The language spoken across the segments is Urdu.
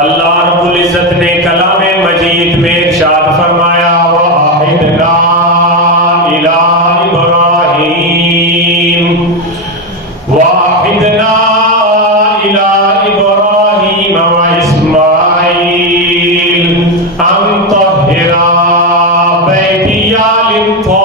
اللہ رب العزت نے کلام مجید میں ارشاد فرمایا وَعَهِدْنَا إِلَىٰ إِبْرَاهِيمَ وَعَهِدْنَا إِلَىٰ إِبْرَاهِيمَ وَإِسْمَاعِيلَ أَن طَهِّرَا بَيْتِيَ لِلطَّائِفِينَ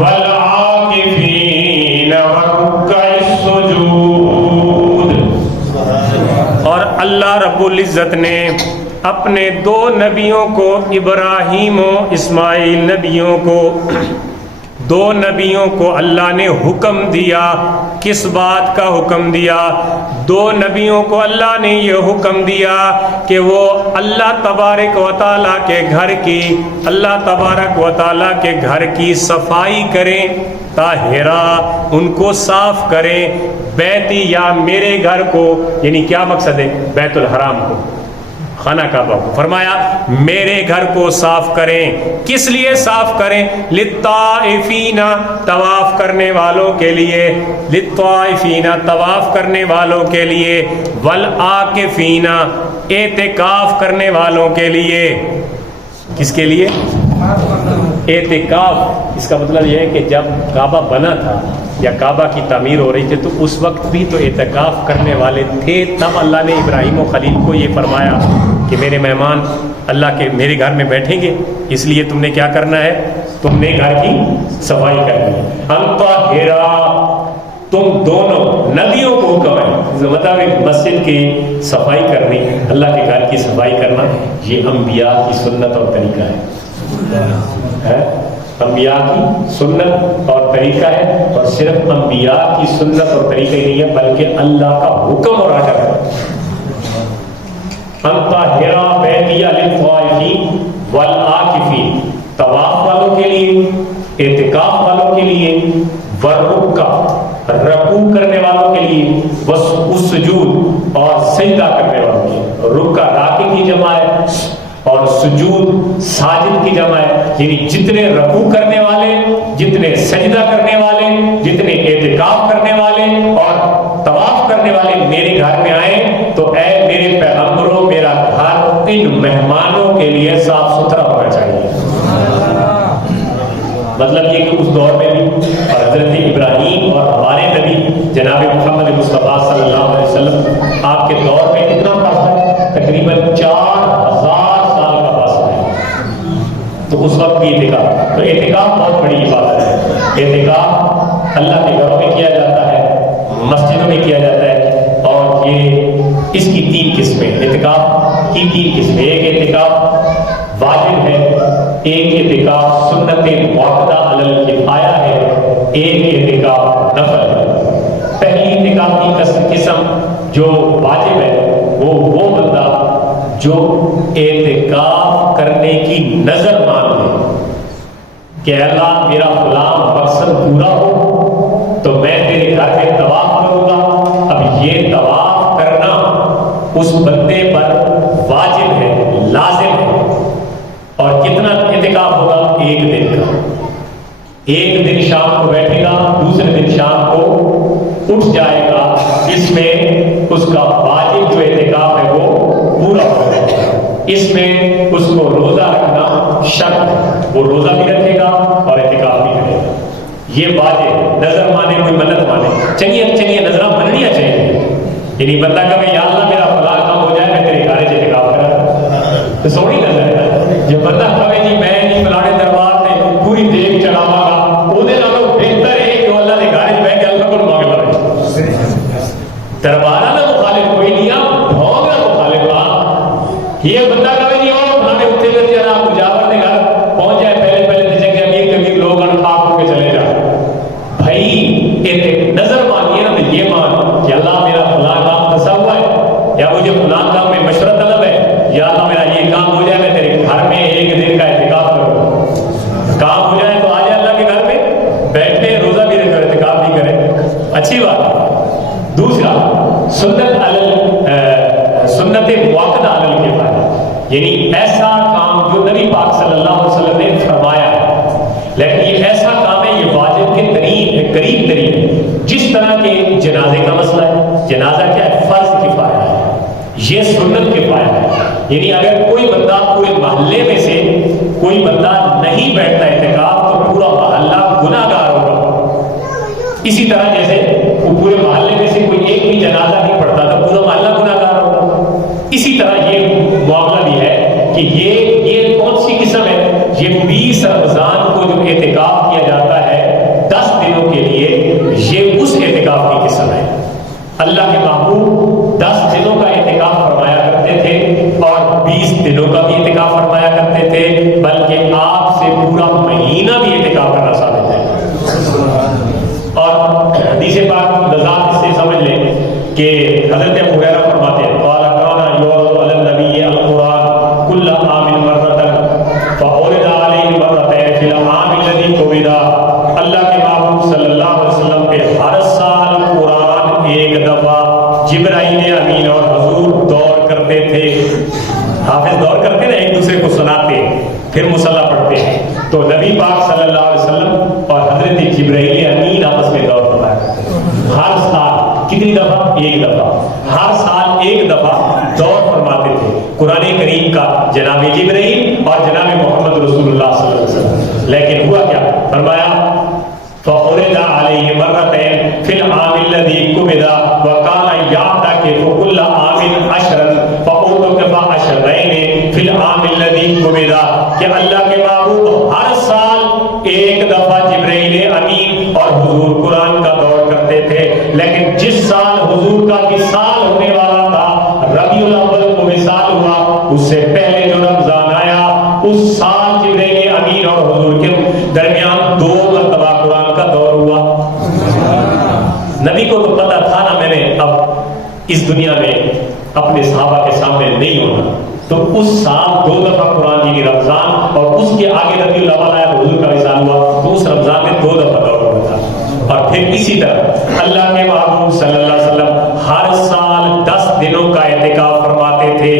وَالْعَاكِفِينَ وَالرُّكَّعِ السُّجُودِ۔ اور اللہ رب العزت نے اپنے دو نبیوں کو، ابراہیم و اسماعیل دو نبیوں کو اللہ نے حکم دیا۔ کس بات کا حکم دیا؟ دو نبیوں کو اللہ نے یہ حکم دیا کہ وہ اللہ تبارک و تعالیٰ کے گھر کی صفائی کریں، طاہرہ، ان کو صاف کریں، بیتی یا میرے گھر کو، یعنی کیا مقصد ہے؟ بیت الحرام کو، خانہ کعبہ کو، فرمایا میرے گھر کو صاف کریں۔ کس لیے صاف کریں؟ للطائفین، طواف کرنے والوں کے لیے، للطائفین، طواف کرنے والوں کے لیے، والعاکفین، اعتکاف کرنے والوں کے لیے۔ کس کے لیے؟ اعتکاف۔ اس کا مطلب یہ ہے کہ جب کعبہ بنا تھا یا کعبہ کی تعمیر ہو رہی تھی تو اس وقت بھی تو اعتکاف کرنے والے تھے، تب اللہ نے ابراہیم و خلیل کو یہ فرمایا کہ میرے مہمان اللہ کے میرے گھر میں بیٹھیں گے، اس لیے تم نے کیا کرنا ہے؟ تم نے گھر کی صفائی کرنی ہے۔ انطہرا، تم دونوں نبیوں کو حکم ہے، مطلب مسجد کی صفائی کرنی، اللہ کے گھر کی صفائی کرنا، یہ انبیاء کی سنت اور طریقہ ہے، انبیاء کی سنت اور طریقہ ہے، اور صرف انبیاء کی سنت اور طریقہ ہی نہیں ہے بلکہ اللہ کا حکم اور آرڈر ہے۔ انطہرا بیتی للطائفین والعاکفین، طواف والوں کے لیے، اعتکاف والوں کے لیے، والرکع، رکوع کرنے والوں کے لیے، والسجود، اور سجدہ کرنے والوں کے لیے۔ رکع راکع کی جمع ہے اور سجود ساجد کی جمع ہے، یعنی جتنے رکوع کرنے والے، جتنے سجدہ کرنے والے، جتنے اعتکاف کرنے والے اور طواف کرنے والے میرے گھر میں آئیں تو اے میرے پیغمبروں، میرا گھر ان مہمانوں کے لیے صاف ستھرا ہونا چاہیے۔ مطلب یہ کہ اس دور میں بھی، اور حضرت ابراہیم اور ہمارے نبی جناب محمد مصطفیٰ صلی اللہ علیہ وسلم آپ کے دور میں کتنا فاصلہ ہے؟ تقریباً 4000 سال کا فاصلہ ہے۔ تو اس وقت بھی اعتکاف، تو اعتکاف بہت بڑی عبادت ہے۔ اعتکاف اللہ کے گھروں میں کیا جاتا ہے، مسجدوں میں کیا جاتا ہے، اور یہ اس کی 3 قسمیں، اعتکاف کی 3 قسمیں۔ ایک اعتکاف واجب ہے، ایک اعتکاف سنت مؤکدہ علی الکفایہ ہے، ایک اعتکاف نفل ہے۔ پہلی اعتکاف کی قسم جو واجب ہے وہ بندہ جو اعتکاف کرنے کی نظر مان لے کہ اللہ میرا فلاں مقصد پورا ہو تو میں تیرے گھر میں طواف کروں گا۔ اب یہ طواف کرنا اس بندے پر واجب ہے، لازم ہے۔ اور کتنا اعتکاف ہوگا؟ 1 دن کا۔ 1 دن شام کو بیٹھے گا، دوسرے دن شام کو اٹھ جائے گا، اس میں اس کا واجب جو اعتکاف ہے وہ پورا ہو جائے گا۔ اس میں اس کو روزہ رکھنا شرط ہے، وہ روزہ بھی رکھے گا اور اعتکاف بھی کرے گا۔ یہ واجب، نظر مانے کوئی منت مانے، چنگی نظرہ مننی چاہیے، یعنی بندہ کہے یا اللہ میرا فلاں کام ہو جائے میں تیرے گھر اعتکاف کرا تو سونی نظر ہے۔ جب بندہ کہے جی میں نہیں فلانے دربار سے پوری دیکھ چڑھاواں گا، وہ بہتر ہے کہ اللہ کے گھر میں کے اللہ کو مانگ لے دربارہ نہ مخالف کوئی لیا بھوگ نہ مخالف آ یہ بندہ کہے جی اور فلانے اتنے کر دیا آپ مجاور کے گھر پہنچ جائے، پہلے جیسے کہ امیر کبیر لوگ انفاق ہو کے چلے جائے۔ بھائی نظر مانیے نا، تو یہ مان کہ اللہ میرا فلاں کام پھنسا ہوا ہے، یا مجھے فلاں کام میں مشورہ طلب ہے، یا اللہ میرا یہ کام ہو جائے میں تیرے گھر میں 1 دن کا اعتکاف کروں۔ کام ہو جائے تو آ جائے اللہ کے گھر میں، بیٹھے روزہ بھی رکھے اعتکاف بھی کرے، اچھی بات ہے۔ دوسرا سنت مؤکدہ علی الکفایہ، یعنی ایسا کام جو نبی پاک صلی اللہ علیہ وسلم نے فرمایا ہے، لیکن یہ ایسا کام ہے، یہ واجب کے قریب ترین ہے، جس طرح کے جنازے کا مسئلہ ہے۔ جنازہ کیا ہے؟ فرض کفایہ، یہ سنت کفایہ ہے. یعنی اگر کوئی بندہ پورے محلے میں سے کوئی بندہ نہیں بیٹھتا اعتکاف تو پورا محلہ گناہ گار ہوگا. اسی طرح جیسے وہ پورے محلے میں سے کوئی ایک بھی جنازہ نہیں پڑھتا تو پورا محلہ گناہ گار ہوگا. اسی طرح یہ معاملہ بھی ہے کہ یہ کون سی قسم ہے؟ یہ 20 رمضان کو جو اعتکاف کیا جاتا ہے 10 دنوں کے لیے، یہ اس اعتکاف کی قسم ہے. اللہ کے محبوب 10 دنوں کا اعتکاف فرمایا کرتے تھے اور 20 دنوں کا بھی اعتکاف فرمایا کرتے تھے، بلکہ آپ سے پورا مہینہ بھی اعتکاف کرنا ثابت ہے. اور حدیث پاک وضاحت سے سمجھ لیں کہ حضرت ابو ہریرہ فرماتے ہیں قال کان یعرض علی النبی القرآن کل عام مرۃ فعرض علیہ مرتين فی العام الذی قبض. اللہ کے محبوب صلی اللہ علیہ وسلم پہ ہر سال قرآن ایک دفعہ جبرائیل امین اور حضور دور کرتے تھے. حافظ دور کرتے نا، ایک دوسرے کو سناتے پھر مصلی پڑھتے ہیں. تو نبی پاک صلی اللہ علیہ وسلم اور حضرت جبرائیل امین آپس میں دور فرمایا کرتے ہیں. ہر سال کتنی دفعہ؟ ایک دفعہ. ہر سال ایک دفعہ دور فرماتے تھے قرآن کریم کا جناب جبرائیل اور جناب محمد رسول اللہ صلی اللہ علیہ وسلم. لیکن ہوا کیا؟ فرمایا فَعُرِضَ عَلَيْهِ مَرَّتَيْنِ فِي الْعَامِ الَّذِي قُبِضَ وَكَانَ يَعْتَكِفُ كُلَّ عَامٍ عَشْرًا فَأُعْتِكَفَ عَشْرَيْنِ فِي الْعَامِ الَّذِي قُبِضَ. کہ اللہ کے محبوب ہر سال ایک دفعہ جبرائیل امین اور حضور قرآن کا دور کرتے تھے، لیکن جس سال حضور کا وصال ہونے والا تھا، ربیع الاول کو وصال ہوا، اس سے پہلے جو رمضان آیا اس سال جبرائیل امین اور حضور کے درمیان 2 مرتبہ قرآن کا دور ہوا. نبی کو تو پتا تھا نا میں نے اب اس دنیا میں اپنے صحابہ کے سامنے نہیں ہونا، تو اس سال 2 دفعہ قرآن یعنی رمضان اور اس کے آگے ربیع الاول آیا تو حضور کا وصال ہوا، تو اس رمضان میں 2 دفعہ دور ہوا تھا. اور پھر اسی طرح اللہ کے محبوب صلی اللہ علیہ وسلم ہر سال 10 دنوں کا اعتکاف فرماتے تھے.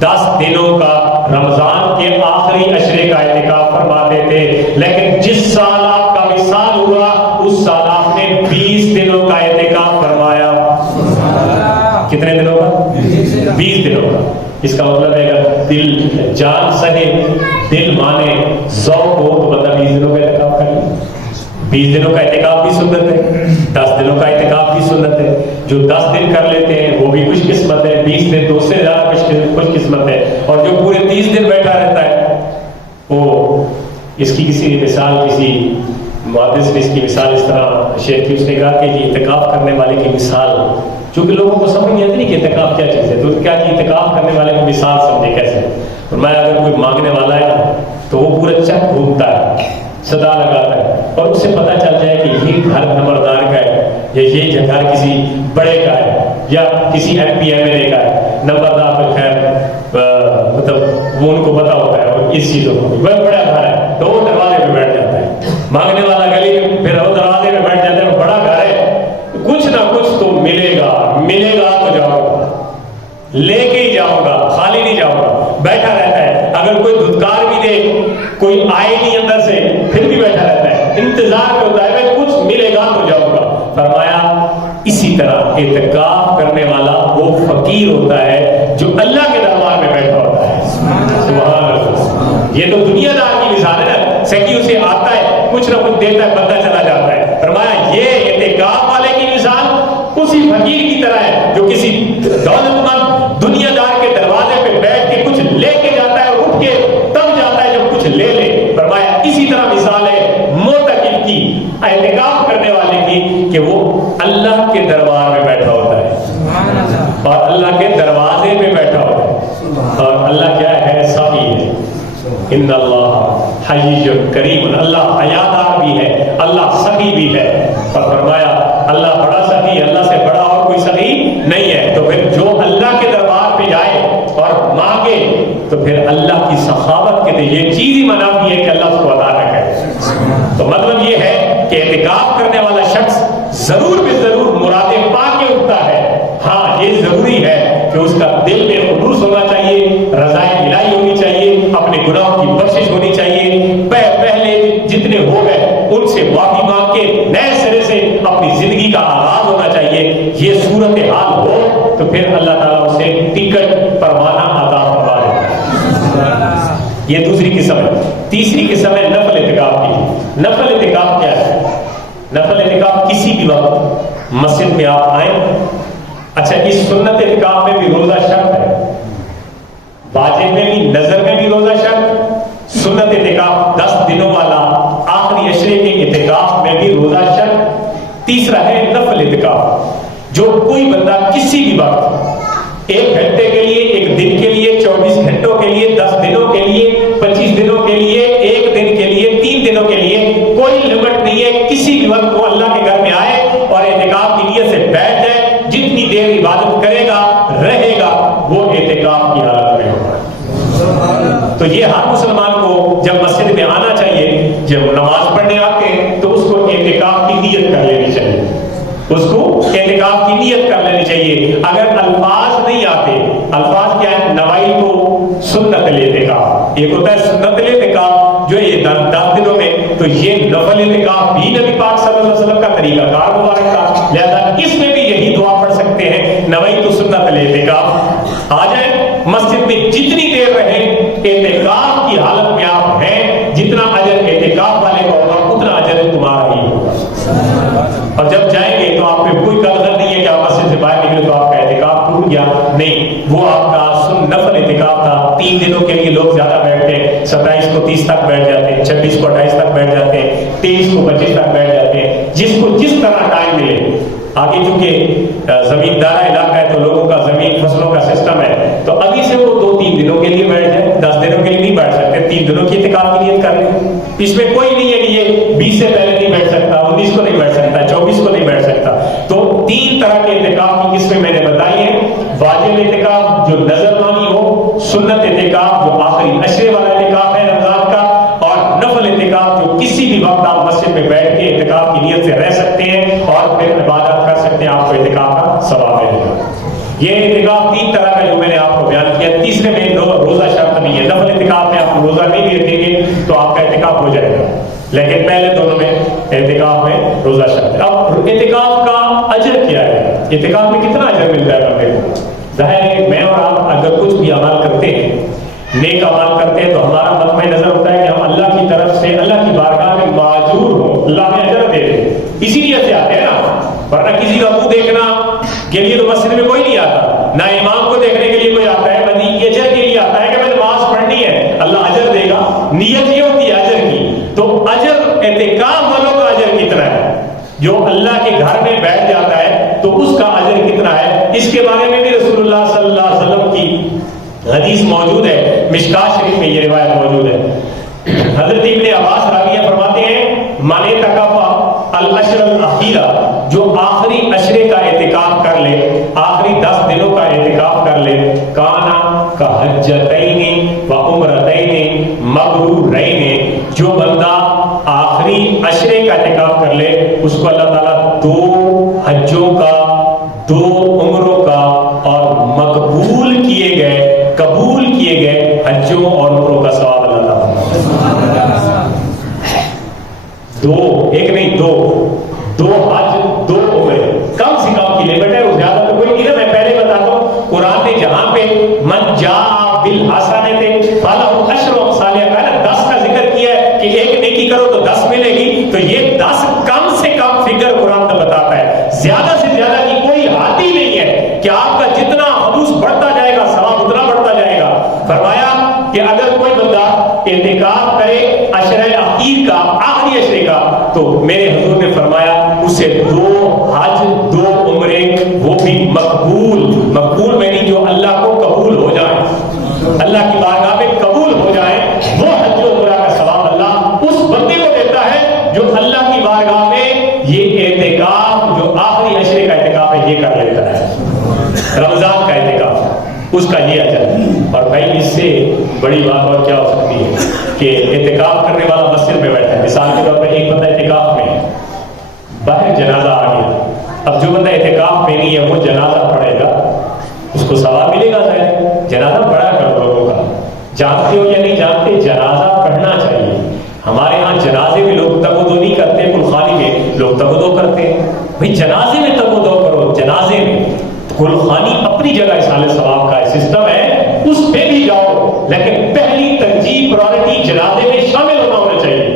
10 دنوں کا رمضان کے آخری عشرے کا اعتکاف فرماتے تھے. لیکن جس سال آپ کا وصال ہوا اس سال آپ نے 20 دنوں کا اعتکاف فرمایا. کتنے دنوں کا؟ 20 دنوں کا. اس کا مطلب ہے اگر دل جان سہے، دل مانے، ذوق ہو تو بندہ 20 دنوں کا اعتکاف کر لے. 20 دنوں کا اعتکاف بھی سنت ہے، 10 دنوں کا اعتکاف بھی سنت ہے. جو 10 دن کر لیتے ہیں وہ بھی خوش قسمت ہے، 20 دن تو اس سے زیادہ خوش قسمت ہے. اور جو پورے 30 دن بیٹھا رہتا ہے وہ اس کی کسی مثال، کسی محدث نے اس کی مثال اس طرح شیئر کی. اس نے کہا کہ یہ اعتکاف کرنے والے کی مثال، چونکہ لوگوں کو سمجھ نہیں آتی نہیں کہ اعتکاف کیا چیز ہے، تو کیا کہ اعتکاف کرنے والے کی مثال سمجھے کیسے. فرمایا اگر کوئی مانگنے والا ہے نا تو وہ پورا چک گھومتا ہے، صدا لگاتا ہے، اور اسے پتہ چل جائے کہ یہ گھر نمبردار کا ہے یا یہ گھر کسی بڑے کا ہے یا کسی M P M L A کا ہے. نمبردار تو خیر مطلب وہ ان کو پتا ہوتا ہے اور اس چیزوں کو وہ بڑا گھر ہے تو وہ دروازے پہ بیٹھ جاتا ہے. مانگنے والا گلی میں پھر وہ دروازے پہ بیٹھ جاتا ہے، بڑا گھر ہے کچھ نہ کچھ تو ملے گا تو جاؤ گا، لے کے ہی جاؤں گا، خالی نہیں جاؤں گا. بیٹھا رہتا ہے، اگر کوئی دھتکار بھی دے، کوئی آئے نہیں اندر سے پھر بھی بیٹھا رہتا ہے، انتظار میں ہوتا ہے کہ کچھ ملے گا تو جاؤں گا. فرمایا اسی طرح اعتکاف کرنے والا وہ فقیر ہوتا ہے جو اللہ کے دربار میں بیٹھا ہوتا ہے. سبحان اللہ. یہ تو دنیا دار کی مثال ہے نا، سکی اسے آتا ہے کچھ نہ کچھ دیتا ہے بندہ چلا جاتا ہے. فرمایا یہ اعتکاف والے کی مثال اسی فقیر کی طرح ہے جو کسی دولت مند دنیا دار کے دروازے پہ بیٹھ کے کچھ لے کے جاتا ہے اور اٹھ کے تب جاتا ہے جب کچھ لے لے. فرمایا اسی طرح مثال ہے معتکف کی، اعتکاف کرنے والے کی، کہ وہ اللہ کے دربار میں بیٹھا ہوتا ہے اور اللہ کے دروازے میں بیٹھا ہوتا ہے. اور اللہ کیا ہے؟ سخی ہے. ان اللہ حی کریم، اللہ حیادار بھی ہے، اللہ سخی بھی ہے. اور فرمایا اللہ بڑا سخی، اللہ سے بڑا اور کوئی سخی نہیں ہے. تو پھر جو اللہ کے دربار پہ جائے اور مانگے تو پھر اللہ کی سخاوت کے دے، یہ چیز ہی منافی ہے کہ اللہ اس کو عطا نہ کرے. تو مطلب یہ ہے کہ اعتکاف کرنے والا شخص ضرور بے ضرور مرادیں پا کے اٹھتا ہے. ہاں یہ ضروری ہے کہ اس کا دل میں خلوص ہونا چاہیے، رضائے الہی ہونی چاہیے، اپنے گناہوں کی بخشش ہونی چاہیے، پہلے جتنے ہو گئے ان سے معافی مانگ کے نئے سرے سے اپنی زندگی کا آغاز ہونا چاہیے. یہ صورت حال ہو تو پھر اللہ تعالیٰ اسے ٹکٹ پروانہ عطا فرما دیتا ہے. یہ دوسری قسم ہے. تیسری قسم ہے نفل اعتکاف کی. نفل اعتکاف کیا ہے؟ نفل اعتکاف کسی بھی وقت مسجد میں آپ آئیں. اچھا اس سنت اعتکاف میں بھی روزہ شرط ہے, واجب میں بھی, نظر میں بھی روزہ شرط. سنت اعتکاف 10 دنوں والا آخری عشرے کے اعتکاف میں بھی روزہ شرط. تیسرا ہے نفل اعتکاف, جو کوئی بندہ کسی بھی وقت 1 گھنٹے کے لیے, 1 دن کے لیے, 24 گھنٹوں کے لیے, 10 دنوں کے لیے, 25 دنوں کے لیے, 1 دن کے لیے, 3 دنوں کے لیے, کوئی لمٹ نہیں ہے. کسی بھی وقت وہ اللہ کے گھر میں آئے اور اعتکاف کی نیت سے بیٹھ جائے. جتنی دیر عبادت کرے گا رہے گا وہ اعتکاف کی حالت میں ہوگا. تو یہ ہر مسلمان کو جب مسجد میں آنا چاہیے, جب نماز پڑھنے آتے ہیں تو اس کو اعتکاف کی نیت کر لینی چاہیے. اس کو اعتکاف کی نیت کر لینی چاہیے. اگر الفاظ نہیں آتے, الفاظ کیا ہے؟ نوائی کو سنت الاعتکاف, ایک ہوتا ہے سنت الاعتکاف جو یہ 10 دنوں میں, تو یہ نفل اعتکاف بھی نبی پاک صلی اللہ علیہ وسلم کا طریقہ کار مبارک تھا. لہذا اس میں بھی یہی دعا پڑھ سکتے ہیں, نوائی تو سنت الاعتکاف. آ جائیں مسجد میں, جتنی دیر رہیں اعتکاف کی حالت میں آپ ہیں, جتنا اجر اعتکاف والے کا ہوگا اتنا اجر تمہارا ہی ہوگا. اور جب جائیں گے تو آپ پہ کوئی قدر نہیں ہے کہ آپ مسجد سے باہر نکلے تو آپ کا اعتکاف ٹوٹ گیا. نہیں, وہ آپ کا نفل اعتکاف تھا. 3 دنوں کے لیے لوگ زیادہ بیٹھتے ہیں, 27 کو 30 تک بیٹھ جاتے ہیں, 26 کو 28 تک بیٹھ جاتے ہیں, 23 کو 25 تک بیٹھ جاتے ہیں, جس کو جس طرح ٹائم ملے. آگے چونکہ زمیندارہ علاقہ ہے تو لوگوں کا زمین فصلوں کا سسٹم ہے, تو ابھی سے وہ 2-3 دنوں کے لیے بیٹھ جائے. 10 دنوں کے لیے نہیں بیٹھ سکتے, 3 دنوں کی اعتکاف کی نیت کر لیں. اس میں کوئی نہیں ہے کہ یہ 20 سے پہلے نہیں بیٹھ سکتا, 19 کو نہیں بیٹھ سکتا, 24 کو نہیں بیٹھ سکتا. تو 3 طرح کے اعتکاف کی قسمیں میں نے بتائی ہیں. واجب اعتکاف جو نظر مانی ہو, سنت اعتکاف جو آخری عشرے والا اعتکاف ہے رمضان کا, اور نفل اعتکاف جو کسی بھی وقت آپ مسجد میں بیٹھ کے اعتکاف کی نیت سے رہ سکتے ہیں اور پھر عبادت کر سکتے ہیں. آپ کو اعتکاف کا ثواب ملے گا. یہ اعتکاف 3 طرح کا جو میں نے آپ کو بیان کیا. تیسرے میں روزہ شرط نہیں ہے. نفل اعتکاف میں آپ روزہ نہیں بھی رکھیں گے تو آپ کا اعتکاف ہو جائے گا, لیکن پہلے دونوں میں اعتکاف میں روزہ شرط ہے. اب اعتکاف کا اجر کیا ہے؟ اعتکاف میں کتنا اجر ملتا ہے بندے کو؟ ظاہر ہے میں اور آپ اگر کچھ بھی عمل کرتے ہیں, نیک عمل کرتے ہیں, تو ہمارا مطمئن نظر ہوتا ہے کہ ہم اللہ کی طرف سے, اللہ کی بارگاہ میں معذور ہوں, اللہ ہمیں اجر دے دے. اسی لیے سے آتے ہیں نا, ورنہ کسی کا منہ دیکھنا کے لیے تو مسجد میں کوئی نہیں آتا, نہ امام کو دیکھنے کے لیے کوئی آتا ہے, بس یہ اجر کے لیے آتا ہے کہ میں نماز پڑھنی ہے, اللہ اجر دے گا. نیت یہ ہوتی ہے اجر کی. تو اجر اعتکاف والوں کا اجر کتنا ہے؟ جو اللہ کے گھر میں بیٹھ جاتا ہے تو اس کا اجر کتنا ہے؟ اس کے بارے میں بھی رسول اللہ صلی اللہ علیہ وسلم کی حدیث موجود ہے, مشکاۃ شریف میں یہ روایت موجود ہے. حضرت ابن عباس راوی فرماتے ہیں, من اعتکف العشر الاخیرہ, جو آخری عشرے کا اعتکاف کر لے, آخری 10 دنوں کا اعتکاف کر لے, کانا کحجتین و عمرتین مبرورین, جو بندہ آخری عشرے کا اعتکاف کر لے اس کو اللہ تعالیٰ 2 حجوں کا, 2 عمروں کا اور مقبول کیے گئے حجوں اور عمروں کا ثواب اللہ تعالیٰ. 2 ایک نہیں 2 حج 2 عمرے, کم سے کم کی لمٹ ہے, اس زیادہ تو کوئی نہیں ہے. میں پہلے بتاتا ہوں, قرآن نے جہاں پہ من جاء بالحسنۃ فلہ عشر امثالها کا 10 کا ذکر کیا ہے کہ ایک نیکی کرو تو 10 ملے گی, تو یہ 10 کم سے کم فگر قرآن تو بتاتا ہے. زیادہ سے زیادہ کی کوئی حد ہی نہیں ہے کہ آپ کا جتنا خلوص بڑھتا جائے گا ثواب اتنا بڑھتا جائے گا. فرمایا کہ اگر کوئی بندہ اعتکاف کرے عشرہ اخیر کا, آخری عشرے کا, تو میرے حضور نے فرمایا اسے 2 حج 2 عمرے, وہ بھی مقبول میں نہیں, جو اللہ کو قبول ہو جائیں, اللہ کی بارگاہ میں قبول ہو جائیں, وہ حج و عمرہ کا ثواب اللہ اس بندے کو دیتا ہے جو اللہ کی بارگاہ میں یہ اعتکاف جو آخری عشرے کا اعتکاف ہے یہ کر لیتا ہے. رمضان کا اعتکاف اس کا یہ اجر. اور بھائی اس سے بڑی بات اور کیا ہو سکتی ہے کہ اعتکاف کرنے والا مسجد میں بیٹھا ہے, مثال کے طور پر ایک بندہ اعتکاف میں, باہر جنازہ آ گیا, اب جو بندہ اعتکاف میں نہیں ہے وہ جنازہ پڑھے گا, اس کو ثواب ملے گا. ظاہر جنازہ پڑھا کر لوگوں کا, جانتے ہو یا نہیں جانتے, جنازہ پڑھنا چاہیے. ہمارے ہاں جنازے میں لوگ تگودو نہیں کرتے, کلخانی میں لوگ تگودو کرتے ہیں. بھائی جنازے میں تگودو کرو, جنازے میں کلخانی اپنے اپنی جگہ سال ثواب کا سسٹم ہے، اس پہ بھی جاؤ، لیکن پہلی ترجیح پرائرٹی جنازے میں شامل ہونا چاہیے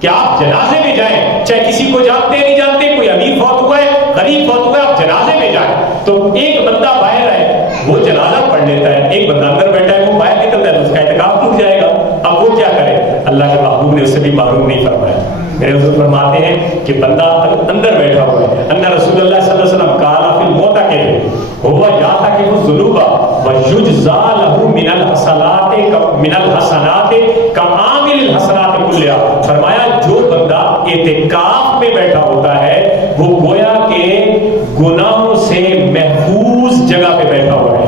کہ آپ جنازے میں جائیں، چاہے کسی کو جانتے نہیں جانتے، کوئی امیر فوت ہوا ہے، غریب فوت ہوا ہے، آپ جنازے میں جائیں۔ تو ایک بندہ باہر ہے وہ جنازہ پڑھ لیتا ہے، ایک بندہ اندر بیٹھا ہے وہ باہر نکلتا ہے تو اس کا اعتکاف ٹوٹ جائے گا۔ اب وہ کیا کرے؟ اللہ کے محبوب نے اس سے بھی محروم نہیں فرمایا۔ میرے حضور فرماتے ہیں کہ بندہ اندر بیٹھا ہوا ہے، ان رسول اللہ صلی اللہ علیہ وسلم قال فی المعتکف ہوا یعتکف الذنوب ویجزا له من الحسنات کعامل الحسنات کلها۔ فرمایا جو بندہ اعتکاف میں بیٹھا ہوتا ہے وہ گویا کہ گناہوں سے محفوظ جگہ پہ بیٹھا ہوا ہے،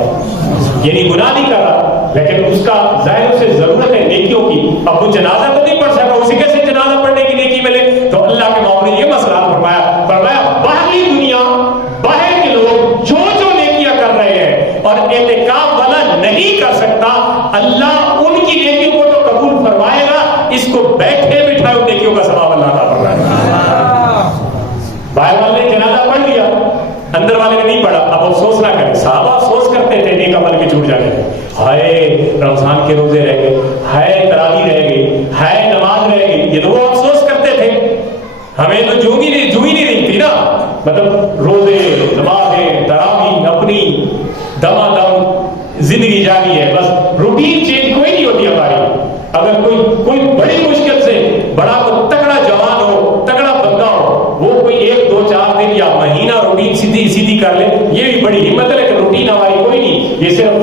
یعنی گناہ نہیں کر رہا لیکن اس کا ظاہر سے ضرورت ہے نیکیوں کی۔ اب وہ جنازہ تو نہیں پڑھ سکا، اسے کیسے جنازہ پڑھنے کی نیکی ملے؟ تو اللہ کے محبوب نے یہ مسئلہ فرمایا باہری دنیا، باہر کے لوگ جو جو نیکیاں کر رہے ہیں اور اعتکاف والا نہیں کر سکتا، اللہ ان کی نیکیوں کو تو قبول فرمائے گا، اس کو بیٹھے بٹھائے ان نیکیوں کا ثواب اللہ عطا فرمائے گا۔ باہر والے نے جنازہ پڑھ لیا، اندر والے نے نہیں پڑھا، اب افسوس نہ کریں۔ صحابہ افسوس کرتے تھے نیک عمل کے چھوٹ جانے، ہائے رمضان کے روزے رہ گئے، ہائے تراویح رہ گئی، ہائے نماز رہ گئی، یہ تو وہ افسوس کرتے تھے۔ ہمیں تو جو ہی نہیں رہی تھی نا، مطلب روزے، نمازیں، تراویح، اپنی دما دم زندگی جاری ہے، بس روٹین چینج کوئی نہیں ہوتی ہماری۔ اگر کوئی بڑی مشکل سے بڑا کو تگڑا جوان ہو، تگڑا بندہ ہو، وہ کوئی 1 2 4 دن یا مہینہ روٹین سیدھی کر لے، یہ بھی بڑی ہمت ہے، لیکن روٹین ہماری کوئی نہیں، یہ صرف